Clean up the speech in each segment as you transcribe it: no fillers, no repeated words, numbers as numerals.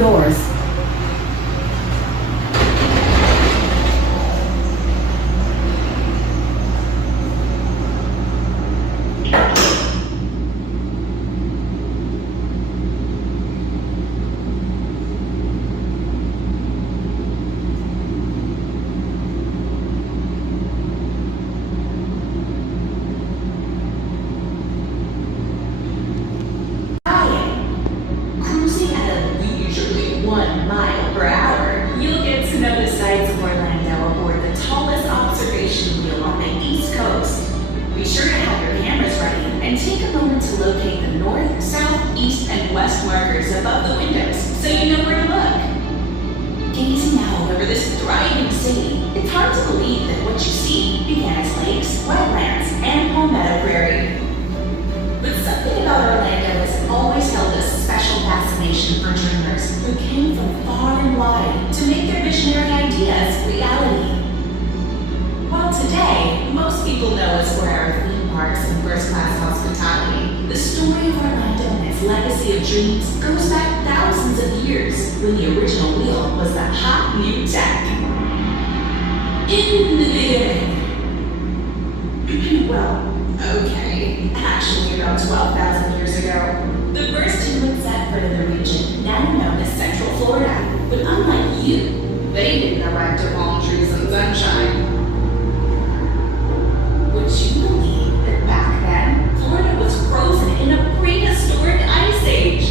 doors. Cruising at a leisurely 1 mile per hour, you'll get to know the sights of Orlando aboard the tallest observation wheel on the East Coast. Be sure to have your cameras ready and take a moment to locate the north, south, east, and west markers above the windows so you know where to look. Gazing out over this thriving city, it's hard to believe that what you see began as lakes, wetlands, and palmetto prairie. But something about Orlando has always held a special fascination for dreamers who came from far and wide to make their visionary ideas reality. While today, most people know us for our theme parks and first-class hospitality, the story of Orlando and its legacy of dreams goes back thousands of years when the original wheel was the hot new tech. In the beginning. Well, okay, actually about 12,000 years ago, the first humans set foot in the region now known as Central Florida. But unlike you, they didn't arrive to palm trees and sunshine. Would you believe that back then, Florida was frozen in a prehistoric ice age?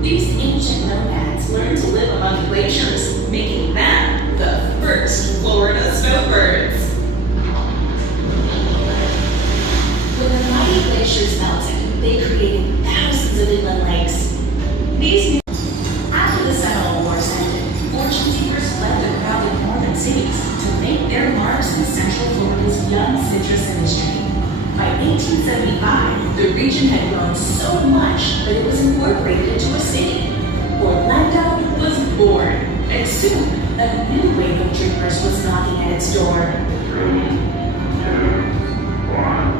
These ancient nomads learned to live among glaciers, making them the first Florida snowbirds. When the mighty glaciers melted, they created thousands of inland lakes. After the Seminole Wars ended, fortune seekers fled the crowded northern cities to make their marks in Central Florida's young citrus industry. By 1875, the region had grown so much that it was incorporated into a city. Orlando was born, and soon a new wave of dreamers was knocking at its door. 3, 2, 1.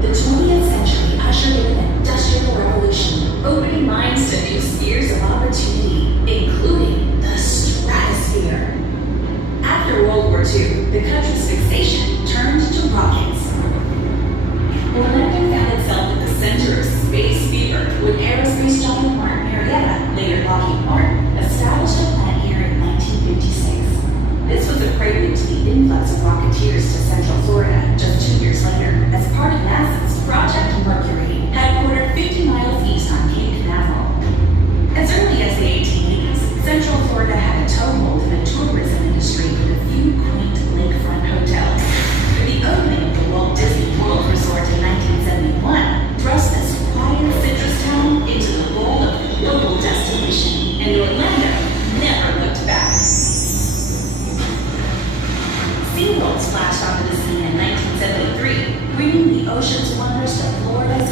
The 20th century ushered in an industrial revolution, opening minds to new spheres of opportunity, including the stratosphere. After World War II, the country's fixation turned to rockets. Orlando found itself at the center of space fever when aerospace giant Martin Marietta, later Lockheed Martin, established a plant here in 1956. This was a prelude to the influx of rocketeers to Central Florida just 2 years later, as part of NASA's Project Mercury, headquartered 50 miles east on Cape Canaveral. As early as the 1880s, Central Florida had a toehold in the tourism industry with a few quaint lakefront hotels. But the opening of the Walt Disney World Resort in 1971 thrust this quiet citrus town into the role of a global destination, and Orlando never looked back. SeaWorld splashed onto the scene in 1973, bringing the ocean's wonders to Florida's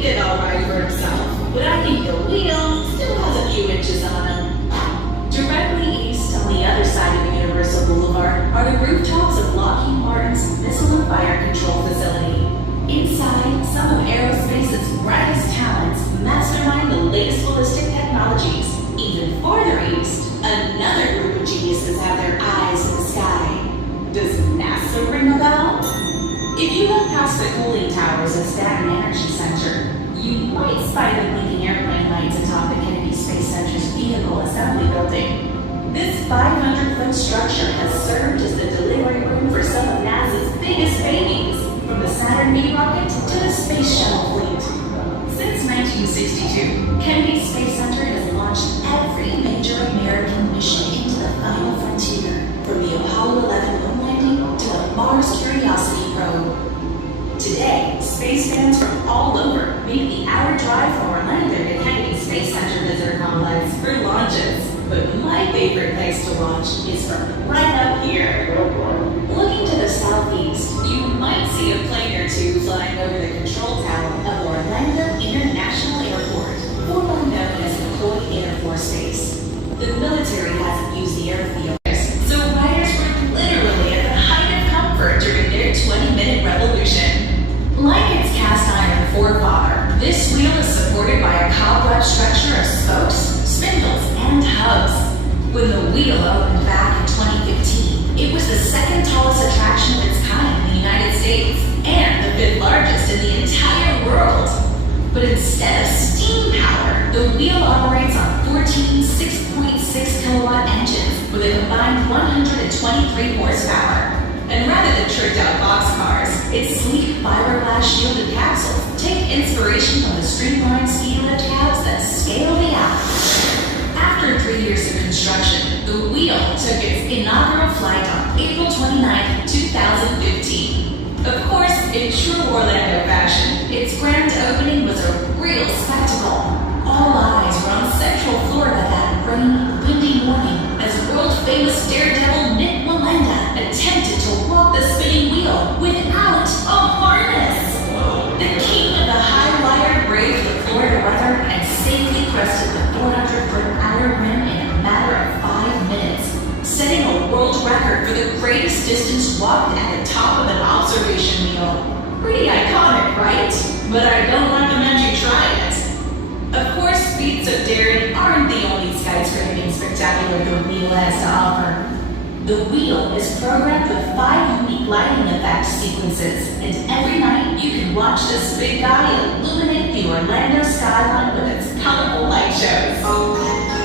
he did all right for himself, but I think the wheel still has a few inches on him. Directly east on the other side of Universal Boulevard are the rooftops of Lockheed Martin's Missile and Fire Control Facility. Inside, some of aerospace's brightest talents mastermind the latest ballistic technologies. Even farther east, another group of geniuses have their eyes in the sky. Does NASA ring a bell? If you look past the cooling towers at Staten Energy Center, you might spy the blinking airplane lights atop the Kennedy Space Center's vehicle assembly building. This 500-foot structure has served as the delivery room for some of NASA's biggest babies, from the Saturn V rocket to the Space Shuttle fleet. Since 1962, Kennedy Space Center has launched every major American mission into the final frontier, from the Apollo 11 moon landing to the Mars Curiosity probe. Today, space fans from all over make the hour drive from Orlando to Kennedy Space Center Visitor Complex for launches. But my favorite place to watch is from right up here. Looking to the southeast, you might see a plane or two flying over the control tower of Orlando International Airport, formerly known as McCoy Air Force Base. The military hasn't used the airfield, so riders were literally at the height of comfort during their 20-minute revolution. Like its cast iron forefather, this wheel is supported by a cobweb structure of spokes, spindles, and hubs. When the wheel opened back in 2015, it was the second tallest attraction of its kind in the United States, and the fifth largest in the entire world. But instead of steam power, the wheel operates on 14 6.6 kilowatt engines with a combined 123 horsepower. And rather than tricked out boxcars, its sleek fiberglass shielded capsules take inspiration from the streamlined ski lift cabs that scale the Alps. After 3 years of construction, the wheel took its inaugural flight on April 29, 2015. Of course, in true Orlando fashion, its grand opening was a real spectacle. All eyes were on Central Florida that rainy, windy morning as world-famous daredevil Nick Melinda attempted to walk the spinning wheel without a harness. The king of the high wire braved the Florida weather and safely crested the 400-foot outer rim in a matter of 5 minutes, setting a world record for the greatest distance walked at the top of an observation wheel. Pretty iconic, right? But I don't recommend you try it. Of course, feats of daring aren't the only skyscraping spectacular the wheel has to offer. The wheel is programmed with 5 unique lighting effect sequences, and every night you can watch this big guy illuminate the Orlando skyline with its colorful light shows.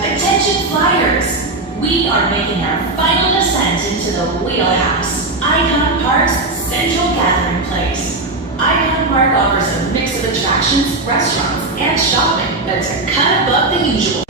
Attention flyers! We are making our final descent into the wheelhouse, Icon Park's central gathering place. Icon Park offers a mix of attractions, restaurants, and shopping that's a cut above the usual.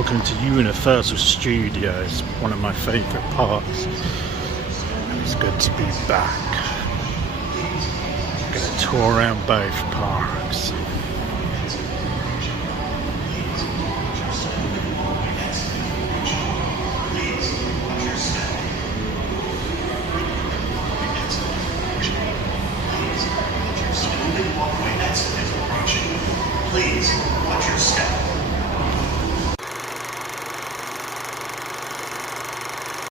Welcome to Universal Studios, one of my favourite parks. And it's good to be back. I'm going to tour around both parks.